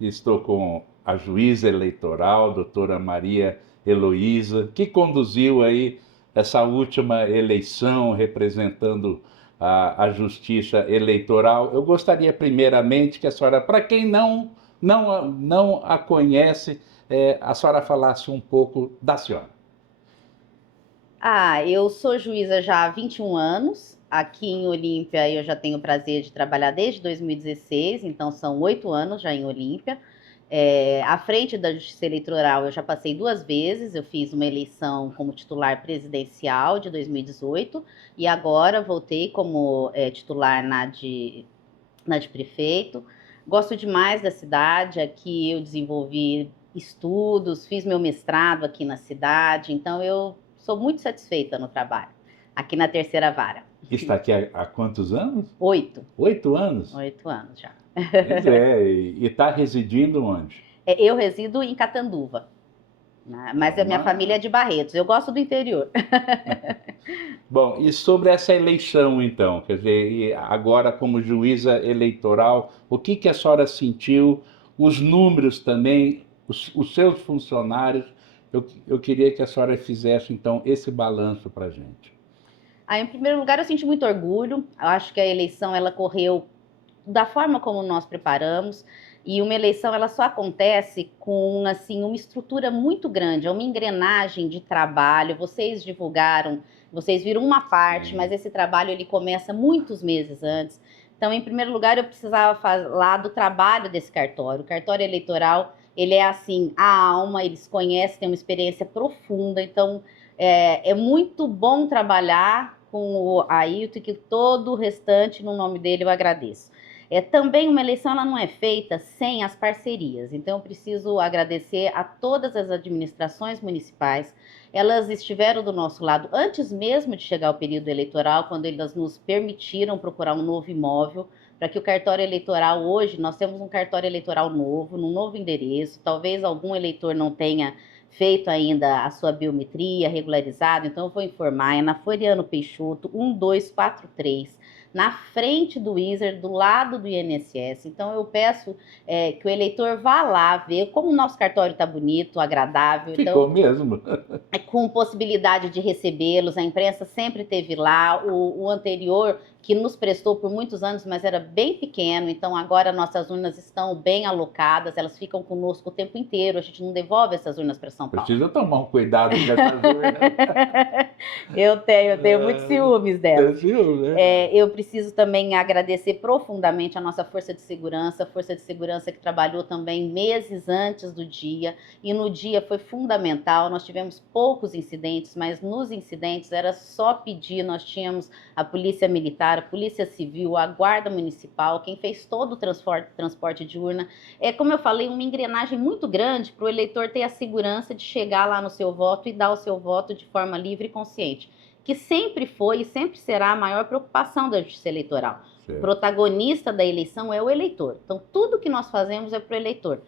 Estou com a juíza eleitoral, doutora Maria Heloísa, que conduziu aí essa última eleição representando a Justiça Eleitoral. Eu gostaria primeiramente que a senhora, para quem não a conhece, a senhora falasse um pouco da senhora. Eu sou juíza já há 21 anos. Aqui em Olímpia eu já tenho o prazer de trabalhar desde 2016, então são 8 anos já em Olímpia. À frente da Justiça Eleitoral eu já passei 2 vezes. Eu fiz uma eleição como titular presidencial de 2018 e agora voltei como titular na de prefeito. Gosto demais da cidade. Aqui eu desenvolvi estudos, fiz meu mestrado aqui na cidade, então eu sou muito satisfeita no trabalho, aqui na terceira vara. Está aqui há quantos anos? 8. 8 anos? 8 anos já. Pois é, e está residindo onde? Eu resido em Catanduva, né? Mas a minha família é de Barretos. Eu gosto do interior. Bom, e sobre essa eleição, então, quer dizer, e agora como juíza eleitoral, o que que a senhora sentiu, os números também, os seus funcionários, eu queria que a senhora fizesse, então, esse balanço para a gente. Em primeiro lugar, eu senti muito orgulho. Eu acho que a eleição ela correu da forma como nós preparamos. E uma eleição ela só acontece com assim uma estrutura muito grande, é uma engrenagem de trabalho. Vocês divulgaram, vocês viram uma parte, mas esse trabalho ele começa muitos meses antes. Então, em primeiro lugar, eu precisava falar do trabalho desse cartório. O cartório eleitoral, ele é assim, a alma, eles conhecem, têm uma experiência profunda. Então, é muito bom trabalhar com o Ailton, que todo o restante, no nome dele, eu agradeço. Também uma eleição ela não é feita sem as parcerias, então eu preciso agradecer a todas as administrações municipais. Elas estiveram do nosso lado antes mesmo de chegar o período eleitoral, quando elas nos permitiram procurar um novo imóvel, para que o cartório eleitoral, hoje nós temos um cartório eleitoral novo, num novo endereço. Talvez algum eleitor não tenha feito ainda a sua biometria regularizada, então eu vou informar, é na Floriano Peixoto 1243, na frente do Wizard, do lado do INSS. Então eu peço que o eleitor vá lá ver como o nosso cartório está bonito, agradável. Ficou Então, mesmo. com possibilidade de recebê-los, a imprensa sempre teve lá. O anterior, que nos prestou por muitos anos, mas era bem pequeno, então agora nossas urnas estão bem alocadas, elas ficam conosco o tempo inteiro, a gente não devolve essas urnas para São Paulo. Precisa tomar um cuidado com essas urnas. Eu tenho muitos ciúmes delas. Tem ciúme, né? Eu preciso também agradecer profundamente a nossa força de segurança que trabalhou também meses antes do dia, e no dia foi fundamental. Nós tivemos poucos incidentes, mas nos incidentes era só pedir. Nós tínhamos a Polícia Militar, a Polícia Civil, a Guarda Municipal, quem fez todo o transporte de urna. Como eu falei, uma engrenagem muito grande para o eleitor ter a segurança de chegar lá no seu voto e dar o seu voto de forma livre e consciente, que sempre foi e sempre será a maior preocupação da Justiça Eleitoral. O protagonista da eleição é o eleitor. Então, tudo que nós fazemos é para o eleitor.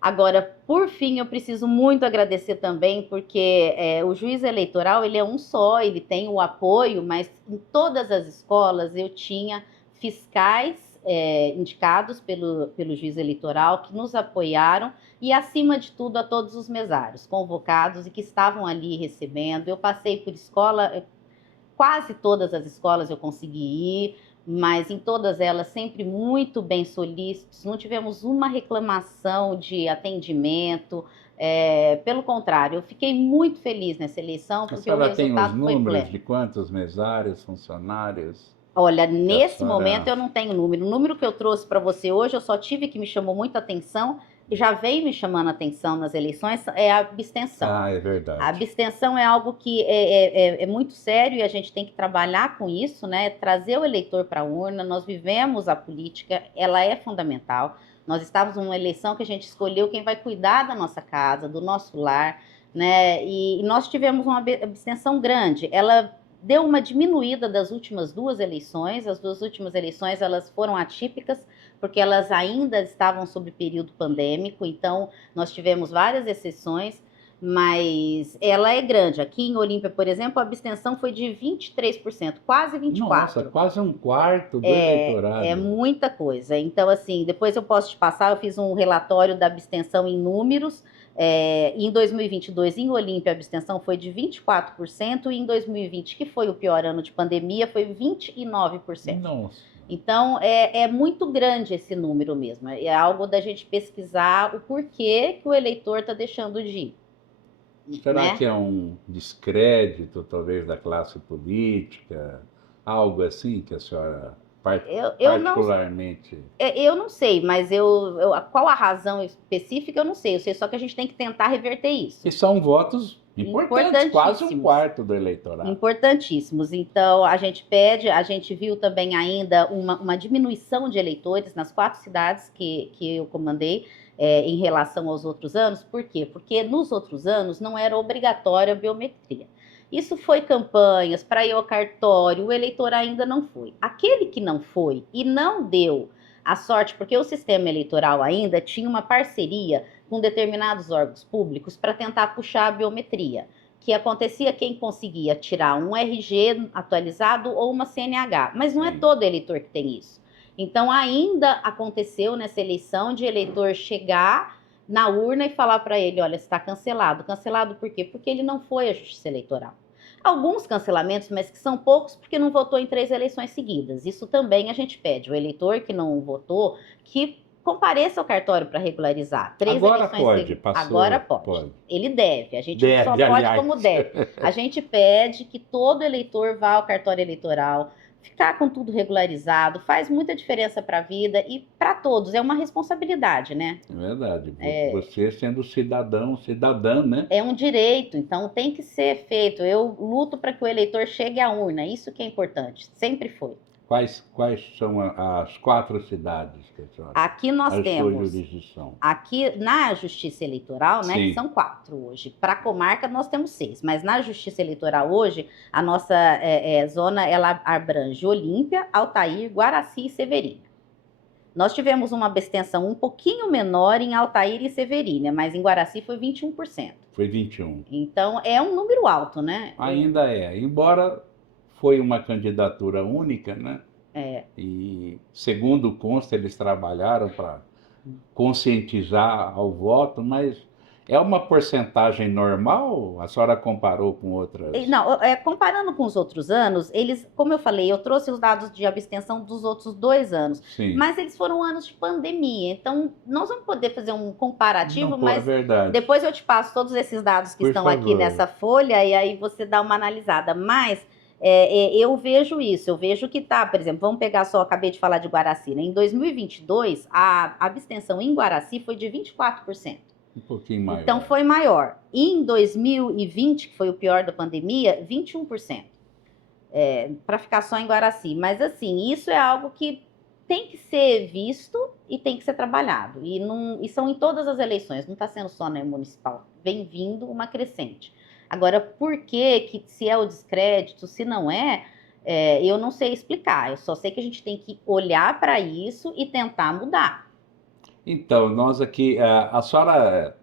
Agora, por fim, eu preciso muito agradecer também, porque o juiz eleitoral, ele é um só, ele tem o apoio, mas em todas as escolas eu tinha fiscais indicados pelo juiz eleitoral, que nos apoiaram, e acima de tudo a todos os mesários convocados e que estavam ali recebendo. Eu passei por escola, quase todas as escolas eu consegui ir, mas em todas elas sempre muito bem solícitos, não tivemos uma reclamação de atendimento. Pelo contrário, eu fiquei muito feliz nessa eleição, porque o resultado tem os foi números pleno. de quantos mesários, funcionários? Olha, nesse momento eu não tenho número. O número que eu trouxe para você hoje, eu só tive que me chamou muita atenção, e já veio me chamando a atenção nas eleições, é a abstenção. É verdade. A abstenção é algo que é muito sério, e a gente tem que trabalhar com isso, né? Trazer o eleitor para a urna. Nós vivemos a política, ela é fundamental. Nós estávamos numa eleição que a gente escolheu quem vai cuidar da nossa casa, do nosso lar, né? E nós tivemos uma abstenção grande. Ela deu uma diminuída das últimas 2 eleições. As 2 últimas eleições elas foram atípicas, porque elas ainda estavam sob período pandêmico, então nós tivemos várias exceções. mas ela é grande. Aqui em Olímpia, por exemplo, a abstenção foi de 23%, quase 24%. Nossa, quase um quarto do É eleitorado. muita coisa. Então, assim, depois eu posso te passar, eu fiz um relatório da abstenção em números. Em 2022, em Olímpia, a abstenção foi de 24%, e em 2020, que foi o pior ano de pandemia, foi 29%. Nossa. Então, é muito grande esse número mesmo. É algo da gente pesquisar o porquê que o eleitor está deixando de ir. Será Né? que é um descrédito, talvez, da classe política? Algo assim que a senhora particularmente... Eu não sei, mas qual a razão específica, eu não sei. Eu sei só que a gente tem que tentar reverter isso. E são votos importantes, quase um quarto do eleitorado. Importantíssimos. Então, a gente viu também ainda uma diminuição de eleitores nas 4 cidades que eu comandei, em relação aos outros anos. Por quê? Porque nos outros anos não era obrigatória a biometria. Isso foi campanhas para ir ao cartório, o eleitor ainda não foi. Aquele que não foi e não deu a sorte, porque o sistema eleitoral ainda tinha uma parceria com determinados órgãos públicos para tentar puxar a biometria, que acontecia quem conseguia tirar um RG atualizado ou uma CNH, mas não é todo eleitor que tem isso. Então, ainda aconteceu nessa eleição de eleitor chegar na urna e falar para ele, olha, está cancelado. Cancelado por quê? Porque ele não foi à Justiça Eleitoral. Alguns cancelamentos, mas que são poucos, porque não votou em 3 eleições seguidas. Isso também a gente pede. O eleitor que não votou, que compareça ao cartório para regularizar. 3 agora eleições pode, seguidas. passou, Agora pode. Ele deve. A gente deve, só pode aliás. como deve. A gente pede que todo eleitor vá ao cartório eleitoral, ficar com tudo regularizado, faz muita diferença para a vida e para todos, é uma responsabilidade, né? É verdade. Você sendo cidadão, cidadã, né? É um direito, então tem que ser feito. Eu luto para que o eleitor chegue à urna, isso que é importante, sempre foi. Quais são as 4 cidades que a senhora... Aqui nós temos, jurisdição. aqui na Justiça Eleitoral, né, Sim. que são 4 hoje. Para a comarca nós temos 6, mas na Justiça Eleitoral hoje, a nossa zona, ela abrange Olímpia, Altair, Guaraci e Severina. Nós tivemos uma abstenção um pouquinho menor em Altair e Severina, mas em Guaraci foi 21%. Foi 21%. Então, é um número alto, né? Ainda embora foi uma candidatura única, né? E, segundo consta, eles trabalharam para conscientizar ao voto, mas é uma porcentagem normal? A senhora comparou com outras? Não, comparando com os outros anos, eles, como eu falei, eu trouxe os dados de abstenção dos outros 2 anos. Sim. Mas eles foram anos de pandemia, então nós vamos poder fazer um comparativo, mas é verdade. Depois eu te passo todos esses dados que estão aqui nessa folha e aí você dá uma analisada. Mas eu vejo isso, eu vejo que tá, por exemplo, vamos pegar só, acabei de falar de Guaraci, né? Em 2022, a abstenção em Guaraci foi de 24%. Um pouquinho maior. Então foi maior. Em 2020, que foi o pior da pandemia, 21%. Para ficar só em Guaraci. Mas assim, isso é algo que tem que ser visto e tem que ser trabalhado. E são em todas as eleições, não está sendo só na municipal. Vem vindo uma crescente. Agora, por que se é o descrédito, se não eu não sei explicar. Eu só sei que a gente tem que olhar para isso e tentar mudar. Então, nós aqui, a senhora,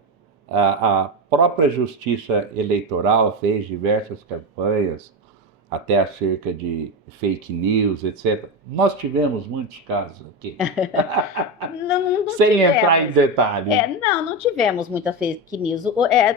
a própria Justiça Eleitoral fez diversas campanhas, até acerca de fake news, etc. Nós tivemos muitos casos aqui. Não Sem tivemos. Entrar em detalhes. Não tivemos muita fake news.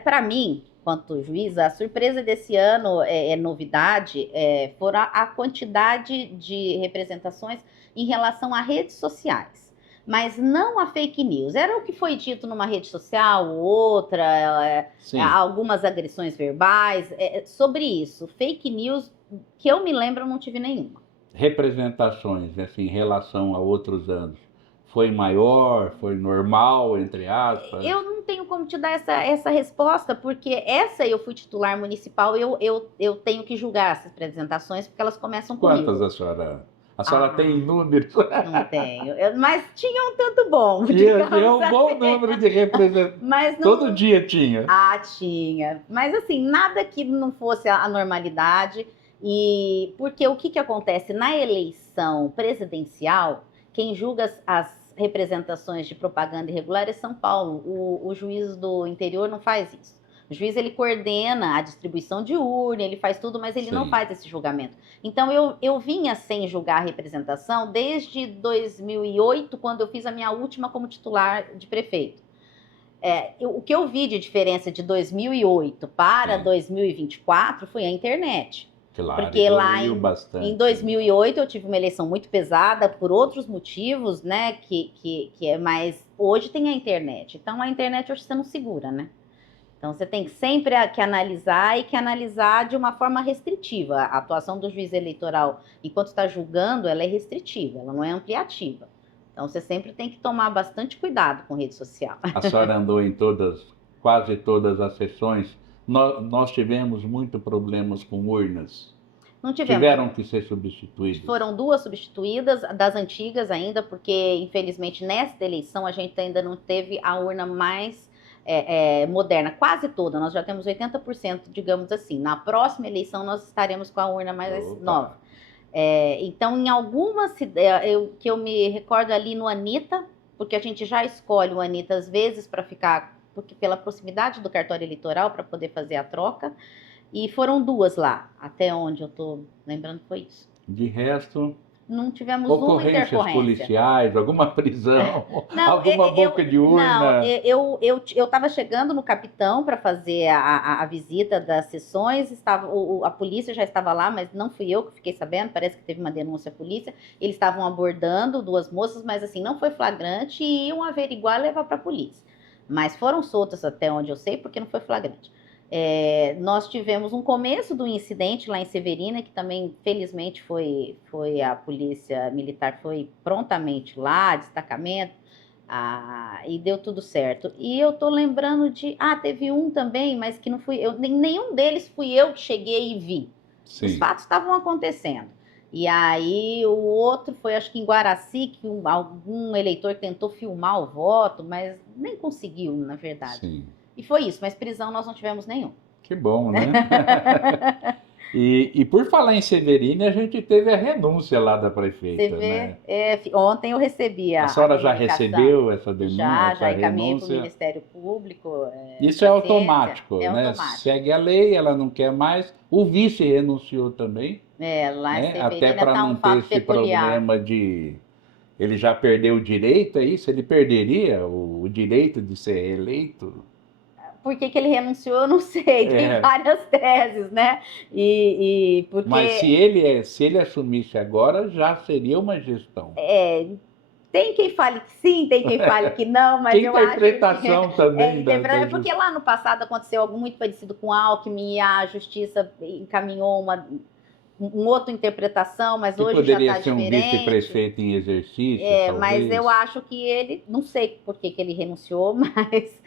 Para mim, quanto juíza, a surpresa desse ano, novidade, foram a quantidade de representações em relação a redes sociais. Mas não a fake news. Era o que foi dito numa rede social, outra, algumas agressões verbais. Sobre isso, fake news, que eu me lembro, eu não tive nenhuma. Representações, assim, em relação a outros anos, foi maior, foi normal, entre aspas? Eu não tenho como te dar essa resposta, porque eu fui titular municipal, eu tenho que julgar essas apresentações, porque elas começam comigo. Quantas a senhora... A senhora tem números? Não tenho, mas tinha um tanto bom. Tinha um bom número de representantes. Todo dia tinha. Tinha. Mas assim, nada que não fosse a normalidade. E porque o que acontece? Na eleição presidencial, quem julga as representações de propaganda irregular é São Paulo. O juiz do interior não faz isso. O juiz, ele coordena a distribuição de urna, ele faz tudo, mas ele não Sim. faz esse julgamento. Então, eu vinha sem julgar a representação desde 2008, quando eu fiz a minha última como titular de prefeito. O que eu vi de diferença de 2008 para Sim. 2024 foi a internet. Claro, Porque lá evoluiu em bastante. 2008 eu tive uma eleição muito pesada por outros motivos, né? Que é mais. Hoje tem a internet. Então a internet hoje você não segura, né? Então você tem sempre que analisar e que analisar de uma forma restritiva. A atuação do juiz eleitoral, enquanto está julgando, ela é restritiva, ela não é ampliativa. Então você sempre tem que tomar bastante cuidado com rede social. A senhora andou em quase todas as sessões. Nós tivemos muito problemas com urnas. Não tivemos. Tiveram que ser substituídas. Foram 2 substituídas, das antigas ainda, porque infelizmente nesta eleição a gente ainda não teve a urna mais moderna, quase toda. Nós já temos 80%, digamos assim. Na próxima eleição nós estaremos com a urna mais nova. Então, em algumas, que eu me recordo ali no Anitta, porque a gente já escolhe o Anitta às vezes para ficar, porque pela proximidade do cartório eleitoral, para poder fazer a troca. E foram 2 lá, até onde eu estou lembrando foi isso. De resto, não tivemos uma ocorrências intercorrência. policiais, alguma prisão, Não, alguma boca de urna. Não, eu estava chegando no Capitão para fazer a visita das sessões, a polícia já estava lá, mas não fui eu que fiquei sabendo, parece que teve uma denúncia à polícia. Eles estavam abordando 2 moças, mas assim, não foi flagrante e iam averiguar e levar para a polícia. Mas foram soltas até onde eu sei, porque não foi flagrante. Nós tivemos um começo do incidente lá em Severina, que também, felizmente, foi a polícia militar, foi prontamente lá, destacamento, e deu tudo certo. E eu tô lembrando teve um também, mas que não fui eu, nenhum deles fui eu que cheguei e vi. Sim. Os fatos estavam acontecendo. E aí o outro foi, acho que em Guaraci, que algum eleitor tentou filmar o voto, mas nem conseguiu, na verdade. Sim. E foi isso, mas prisão nós não tivemos nenhum. Que bom, né? E por falar em Severina, a gente teve a renúncia lá da prefeita. Você vê, né? Ontem eu recebi A senhora já recebeu essa denúncia? Já encaminhei para o Ministério Público. Isso é automático, é né? automático. Segue a lei, ela não quer mais. O vice renunciou também. Lá em Severina até para não ter esse peculiar. problema de... Ele já perdeu o direito, é isso? Ele perderia o direito de ser reeleito? Por que ele renunciou, eu não sei. Tem várias teses, né? Porque... Mas se ele assumisse agora, já seria uma gestão. Tem quem fale que sim, tem quem fale que não, mas tem eu acho que... interpretação também. Porque lá no passado aconteceu algo muito parecido com Alckmin e a Justiça encaminhou uma outra interpretação, mas que hoje já está diferente. Poderia ser um vice-prefeito em exercício, mas eu acho que ele... Não sei por que ele renunciou, mas...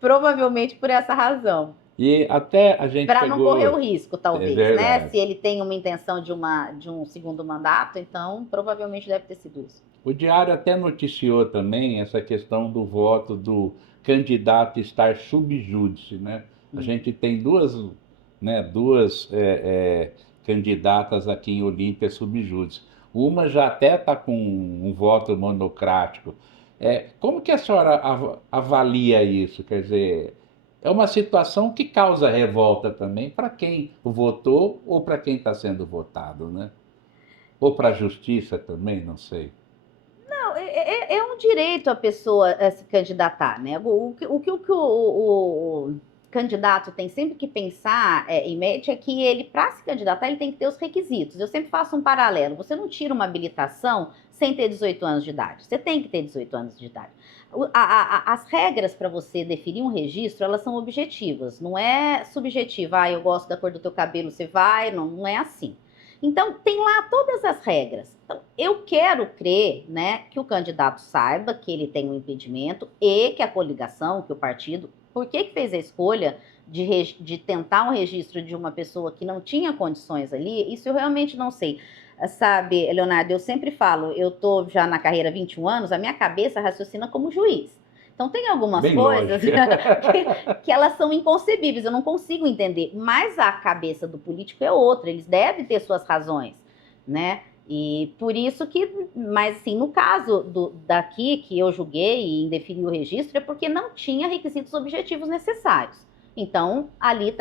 Provavelmente por essa razão. E até a gente para não correr o risco, talvez, né? Se ele tem uma intenção de um segundo mandato, então provavelmente deve ter sido isso. O Diário até noticiou também essa questão do voto do candidato estar sub júdice, né? A gente tem duas candidatas aqui em Olímpia sub júdice. Uma já até está com um voto monocrático. Como que a senhora avalia isso? Quer dizer, é uma situação que causa revolta também para quem votou ou para quem está sendo votado, né? Ou para a justiça também, não sei. Não, é um direito a pessoa se candidatar, né? O que o candidato tem sempre que pensar em mente é que ele, para se candidatar, ele tem que ter os requisitos. Eu sempre faço um paralelo. Você não tira uma habilitação sem ter 18 anos de idade. Você tem que ter 18 anos de idade. As regras para você definir um registro, elas são objetivas. Não é subjetiva. Eu gosto da cor do teu cabelo, você vai. Não é assim. Então, tem lá todas as regras. Então, eu quero crer, né, que o candidato saiba que ele tem um impedimento e que a coligação, que o partido... Por que fez a escolha de tentar um registro de uma pessoa que não tinha condições ali? Isso eu realmente não sei. Sabe, Leonardo, eu sempre falo, eu estou já na carreira há 21 anos, a minha cabeça raciocina como juiz. Então, tem algumas coisas que elas são inconcebíveis, eu não consigo entender. Mas a cabeça do político é outra, eles devem ter suas razões, né? E por isso que, mas assim, no caso daqui que eu julguei e indeferi o registro, é porque não tinha requisitos objetivos necessários. Então, ali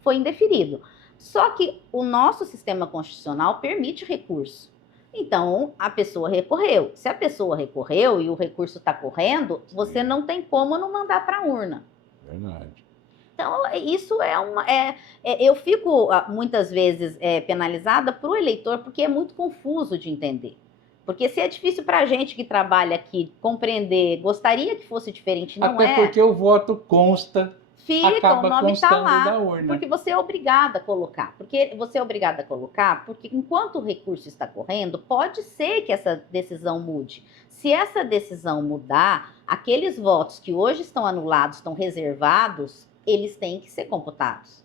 foi indeferido. Só que o nosso sistema constitucional permite recurso. Então, a pessoa recorreu. Se a pessoa recorreu e o recurso está correndo, você não tem como não mandar para a urna. Verdade. Então, isso eu fico muitas vezes penalizada para o eleitor, porque é muito confuso de entender. Porque se é difícil para a gente que trabalha aqui compreender, gostaria que fosse diferente, não Até porque o voto consta, fica, o acaba nome está constando lá, da urna. porque você é obrigada a colocar. Porque você é obrigada a colocar, porque enquanto o recurso está correndo, pode ser que essa decisão mude. Se essa decisão mudar, aqueles votos que hoje estão anulados, estão reservados, eles têm que ser computados,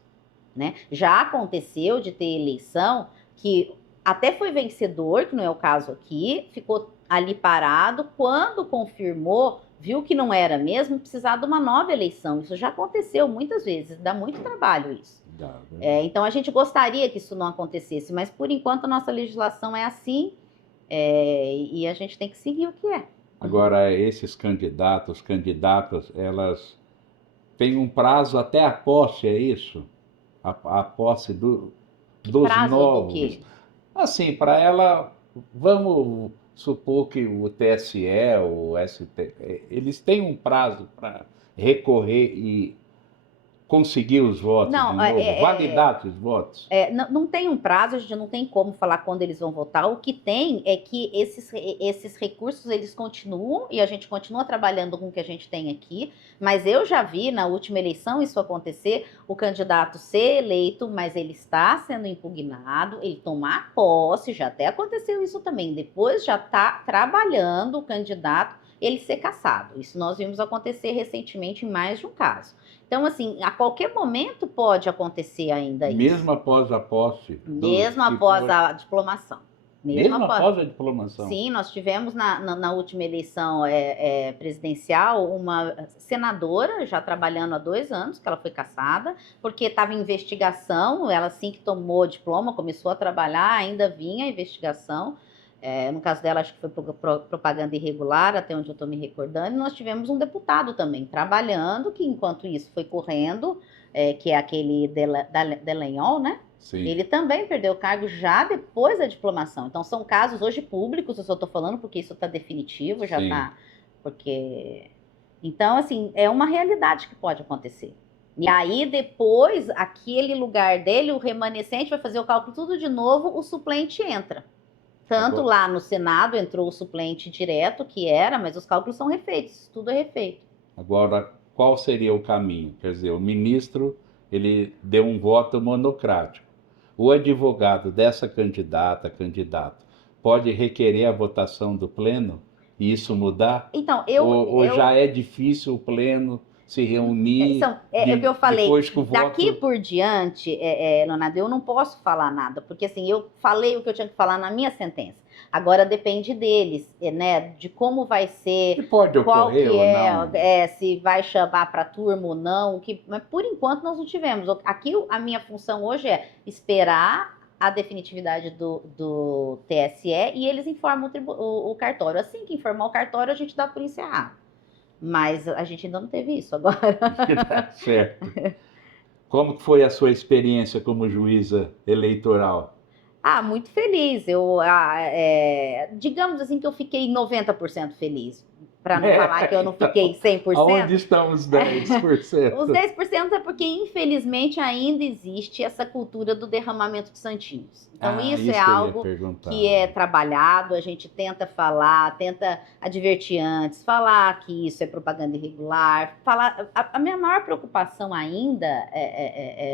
né? Já aconteceu de ter eleição que até foi vencedor, que não é o caso aqui, ficou ali parado, quando confirmou, viu que não era mesmo, precisar de uma nova eleição. Isso já aconteceu muitas vezes, dá muito trabalho isso. Então a gente gostaria que isso não acontecesse, mas por enquanto a nossa legislação é assim, e a gente tem que seguir o que é. Agora, esses candidatas, elas têm um prazo até a posse, é isso? A posse dos prazo novos. Do quê? Assim, para ela, vamos supor que o TSE, o ST, eles têm um prazo para recorrer e conseguir os votos Não, de novo, validar os votos. Não tem um prazo, a gente não tem como falar quando eles vão votar. O que tem é que esses recursos, eles continuam e a gente continua trabalhando com o que a gente tem aqui, mas eu já vi na última eleição isso acontecer, o candidato ser eleito, mas ele está sendo impugnado, ele tomar posse, já até aconteceu isso também, depois já está trabalhando o candidato, ele ser cassado. Isso nós vimos acontecer recentemente em mais de um caso. Então, assim, a qualquer momento pode acontecer ainda isso. Mesmo após a posse? Mesmo após a diplomação. Mesmo após a diplomação? Sim, nós tivemos na última eleição presidencial uma senadora já trabalhando há 2 anos, que ela foi cassada, porque estava em investigação, ela assim que tomou o diploma, começou a trabalhar, ainda vinha a investigação. No caso dela, acho que foi propaganda irregular, até onde eu estou me recordando. E nós tivemos um deputado também trabalhando, que enquanto isso foi correndo, que é aquele Delenhol, né? Sim. Ele também perdeu o cargo já depois da diplomação. Então, são casos hoje públicos, eu só estou falando porque isso está definitivo, já está. Então, assim, é uma realidade que pode acontecer. E aí, depois, aquele lugar dele, o remanescente vai fazer o cálculo tudo de novo, o suplente entra. Tanto lá no Senado entrou o suplente direto, que era, mas os cálculos são refeitos, tudo é refeito. Agora, qual seria o caminho? Quer dizer, o ministro, ele deu um voto monocrático. O advogado dessa candidato, pode requerer a votação do pleno e isso mudar? Então, já é difícil o pleno se reunir? É o que eu falei, depois que o daqui voto... por diante, Leonardo, eu não posso falar nada, porque assim, eu falei o que eu tinha que falar na minha sentença. Agora depende deles, né, de como vai ser, que pode ocorrer qual que ou não. Se vai chamar para turma ou não, mas por enquanto nós não tivemos. Aqui a minha função hoje é esperar a definitividade do TSE e eles informam o cartório. Assim que informar o cartório, a gente dá por encerrado. Mas a gente ainda não teve isso agora. Certo. Como foi a sua experiência como juíza eleitoral? Muito feliz. Digamos assim que eu fiquei 90% feliz. Para não falar que eu não fiquei 100%. Onde estão os 10%? Os 10% é porque, infelizmente, ainda existe essa cultura do derramamento de santinhos. Então, isso é algo que é trabalhado, a gente tenta falar, tenta advertir antes, falar que isso é propaganda irregular. A minha maior preocupação ainda,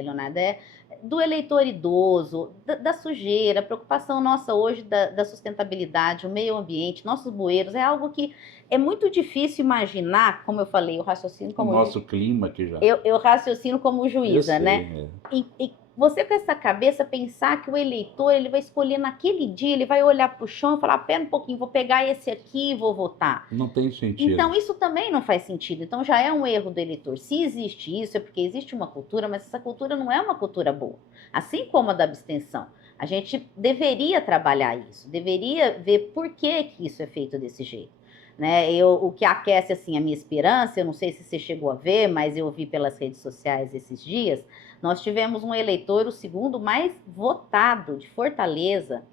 Leonardo, é do eleitor idoso, da sujeira, a preocupação nossa hoje da sustentabilidade, o meio ambiente, nossos bueiros, é algo que é muito difícil imaginar, como eu falei, eu raciocino como... O nosso clima que já... Eu raciocino como juíza, né? E você com essa cabeça pensar que o eleitor, ele vai escolher naquele dia, ele vai olhar para o chão e falar, pera um pouquinho, vou pegar esse aqui e vou votar. Não tem sentido. Então, isso também não faz sentido. Então, já é um erro do eleitor. Se existe isso, é porque existe uma cultura, mas essa cultura não é uma cultura boa. Assim como a da abstenção. A gente deveria trabalhar isso, deveria ver por que isso é feito desse jeito. né? O que aquece assim a minha esperança, eu não sei se você chegou a ver, mas eu vi pelas redes sociais esses dias, nós tivemos um eleitor, o segundo mais votado de Fortaleza,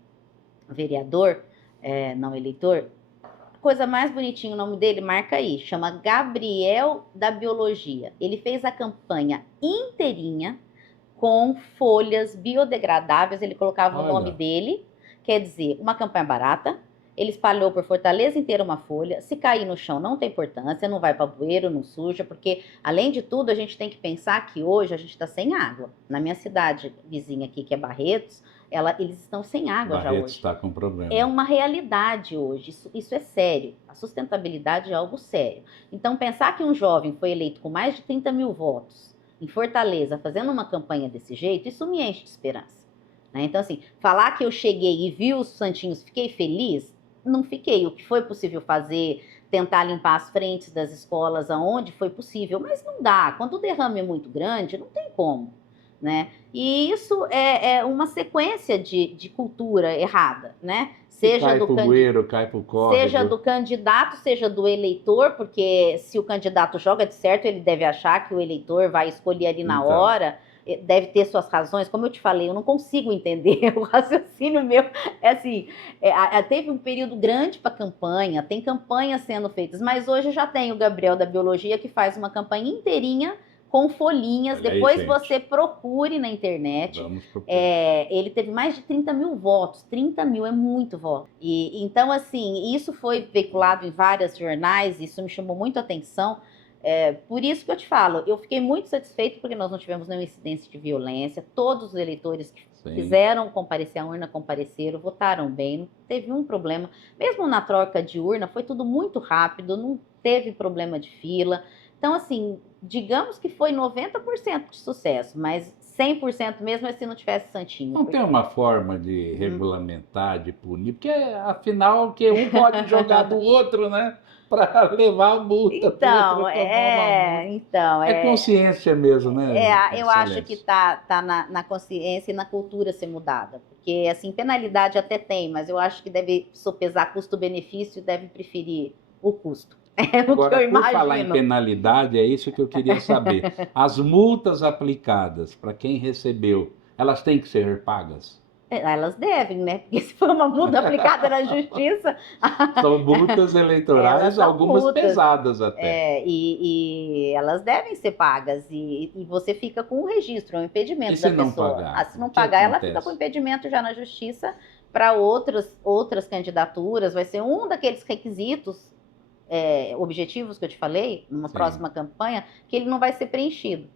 vereador, não eleitor, coisa mais bonitinha o nome dele, marca aí, chama Gabriel da Biologia. Ele fez a campanha inteirinha com folhas biodegradáveis, ele colocava o nome dele, quer dizer, uma campanha barata. Ele espalhou por Fortaleza inteira uma folha. Se cair no chão não tem importância, não vai para bueiro, não suja, porque, além de tudo, a gente tem que pensar que hoje a gente está sem água. Na minha cidade vizinha aqui, que é Barretos, eles estão sem água já hoje. Barretos está com problema. É uma realidade hoje, isso é sério. A sustentabilidade é algo sério. Então, pensar que um jovem foi eleito com mais de 30 mil votos em Fortaleza, fazendo uma campanha desse jeito, isso me enche de esperança. Né? Então, assim, falar que eu cheguei e vi os santinhos, fiquei feliz, não fiquei. O que foi possível fazer, tentar limpar as frentes das escolas aonde foi possível, mas não dá. Quando o derrame é muito grande, não tem como. Né? E isso é uma sequência de cultura errada, né? Seja cai pro bueiro, cai pro córrego. Seja do candidato, seja do eleitor, porque se o candidato joga de certo, ele deve achar que o eleitor vai escolher ali na hora, deve ter suas razões. Como eu te falei, eu não consigo entender. O raciocínio meu é assim, teve um período grande para campanha, tem campanhas sendo feitas, mas hoje já tem o Gabriel da Biologia que faz uma campanha inteirinha com folhinhas. Olha depois aí, você procure na internet. Ele teve mais de 30 mil votos. 30 mil é muito voto. Então, assim, isso foi veiculado em vários jornais, isso me chamou muito a atenção. Por isso que eu te falo, eu fiquei muito satisfeito porque nós não tivemos nenhuma incidência de violência. Todos os eleitores que quiseram comparecer à urna compareceram, votaram bem, não teve um problema. Mesmo na troca de urna, foi tudo muito rápido, não teve problema de fila. Então, assim, digamos que foi 90% de sucesso, mas 100% mesmo é se não tivesse santinho. Não tem uma forma de regulamentar, de punir, porque afinal que um pode jogar do outro, né? Para levar a multa. Então, é consciência mesmo, né? Eu acho que tá na consciência e na cultura ser mudada. Porque, assim, penalidade até tem, mas eu acho que deve sopesar custo-benefício e deve preferir o custo. Agora, por falar em penalidade, é isso que eu queria saber. As multas aplicadas para quem recebeu, elas têm que ser pagas? Elas devem, né? Porque se for uma multa aplicada na justiça... São multas eleitorais, algumas multas pesadas até. E elas devem ser pagas. E você fica com o registro, o impedimento da pessoa. Pagar? Se não pagar, ela fica com o impedimento já na justiça para outras candidaturas. Vai ser um daqueles requisitos objetivos que eu te falei, numa próxima campanha, que ele não vai ser preenchido.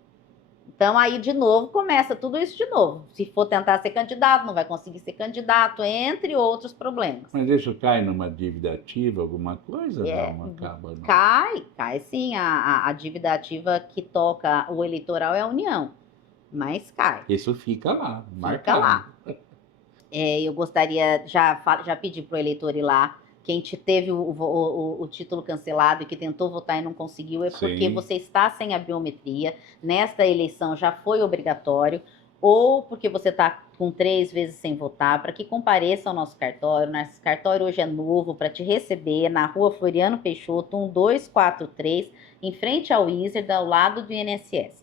Então, aí, de novo, começa tudo isso de novo. Se for tentar ser candidato, não vai conseguir ser candidato, entre outros problemas. Mas isso cai numa dívida ativa, alguma coisa? Cai sim. A dívida ativa que toca o eleitoral é a União, mas cai. Isso fica lá, marcado. Fica lá. Eu gostaria, já pedi para o eleitor ir lá. Quem teve o título cancelado e que tentou votar e não conseguiu porque você está sem a biometria. Nesta eleição já foi obrigatório, ou porque você está com 3 vezes sem votar, para que compareça ao nosso cartório. Nosso cartório hoje é novo para te receber na rua Floriano Peixoto, 1243, em frente ao Wizard, ao lado do INSS.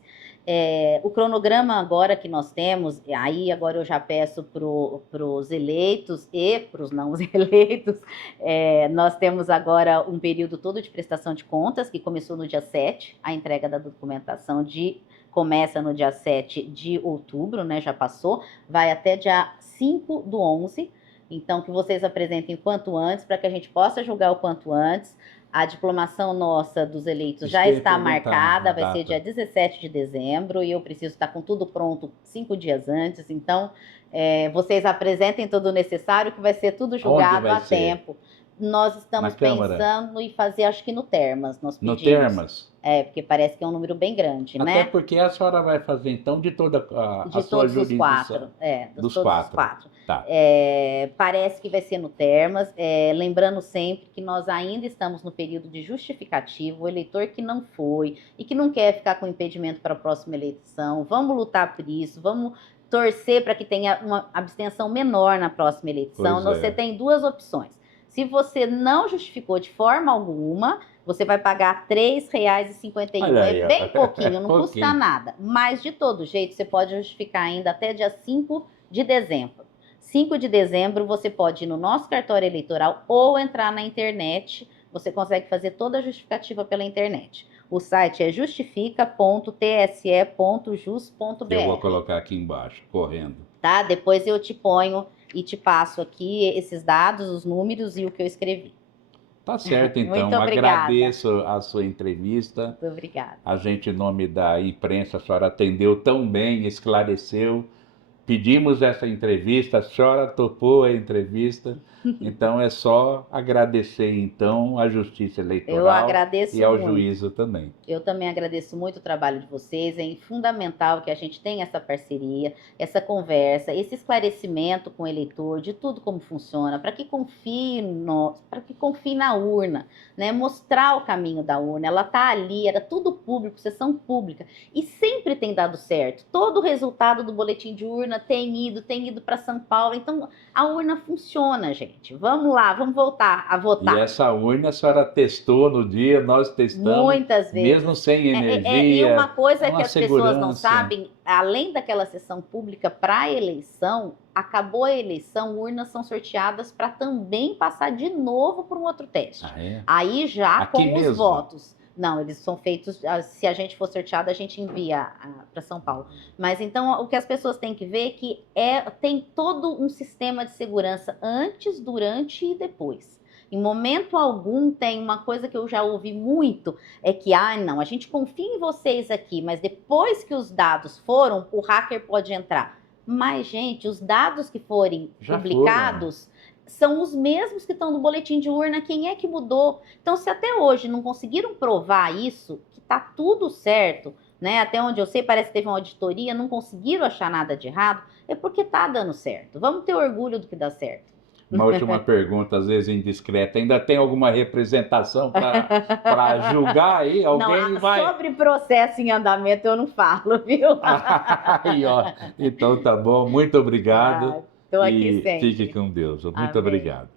O cronograma agora que nós temos, aí agora eu já peço para os eleitos e para os não eleitos, nós temos agora um período todo de prestação de contas, que começou no dia 7, a entrega da documentação começa no dia 7 de outubro, né, já passou, vai até dia 5/11, então que vocês apresentem o quanto antes, para que a gente possa julgar o quanto antes. A diplomação nossa dos eleitos já está marcada, vai ser dia 17 de dezembro, e eu preciso estar com tudo pronto 5 dias antes. Então, vocês apresentem todo o necessário, que vai ser tudo julgado a tempo. Nós estamos pensando em fazer, acho que no Termas. Nós pedimos. No Termas? Porque parece que é um número bem grande, né? Até porque a senhora vai fazer, então, de toda a sua jurisdição. Dos quatro. Tá. Parece que vai ser no Termas. Lembrando sempre que nós ainda estamos no período de justificativo. O eleitor que não foi e que não quer ficar com impedimento para a próxima eleição, vamos lutar por isso, vamos torcer para que tenha uma abstenção menor na próxima eleição. Você tem 2 opções. Se você não justificou de forma alguma, você vai pagar R$ 3,51. Olha aí, É ó. bem pouquinho, não custa Pouquinho. nada. Mas, de todo jeito, você pode justificar ainda até dia 5 de dezembro. 5 de dezembro, você pode ir no nosso cartório eleitoral ou entrar na internet. Você consegue fazer toda a justificativa pela internet. O site é justifica.tse.jus.br. Eu vou colocar aqui embaixo, correndo. Tá? Depois eu te ponho e te passo aqui esses dados, os números e o que eu escrevi. Tá certo, então. Muito obrigada. Agradeço a sua entrevista. Muito obrigada. A gente, em nome da imprensa, a senhora atendeu tão bem, esclareceu. Pedimos essa entrevista, a senhora topou a entrevista. Então é só agradecer então à Justiça Eu Eleitoral agradeço e ao muito. juízo também. Eu também agradeço muito o trabalho de vocês. É fundamental que a gente tenha essa parceria, essa conversa, esse esclarecimento com o eleitor de tudo como funciona, para que confie na urna, né? Mostrar o caminho da urna. Ela está ali, era tudo público, sessão pública, e sempre tem dado certo. Todo o resultado do boletim de urna tem ido para São Paulo. Então a urna funciona, gente. Vamos lá, vamos voltar a votar. E essa urna a senhora testou no dia, nós testamos. Muitas vezes. Mesmo sem energia. E uma coisa uma que as pessoas não segurança. sabem, além daquela sessão pública para a eleição, acabou a eleição, urnas são sorteadas para também passar de novo por um outro teste. Ah, é? Aí já Aqui com mesmo? os votos. Não, eles são feitos, se a gente for sorteado, a gente envia para São Paulo. Mas então o que as pessoas têm que ver é que tem todo um sistema de segurança antes, durante e depois. Em momento algum tem uma coisa que eu já ouvi muito, é que, não, a gente confia em vocês aqui, mas depois que os dados foram, o hacker pode entrar. Mas, gente, os dados que forem Já publicados são os mesmos que estão no boletim de urna, quem é que mudou? Então, se até hoje não conseguiram provar isso, que tá tudo certo, né? Até onde eu sei, parece que teve uma auditoria, não conseguiram achar nada de errado, é porque tá dando certo. Vamos ter orgulho do que dá certo. Uma última pergunta, às vezes indiscreta. Ainda tem alguma representação para julgar aí? Alguém Não, vai. sobre processo em andamento eu não falo, viu? Aí, ó. Então tá bom, muito obrigado. Estou aqui E sempre. fique com Deus. Muito Amém. obrigado.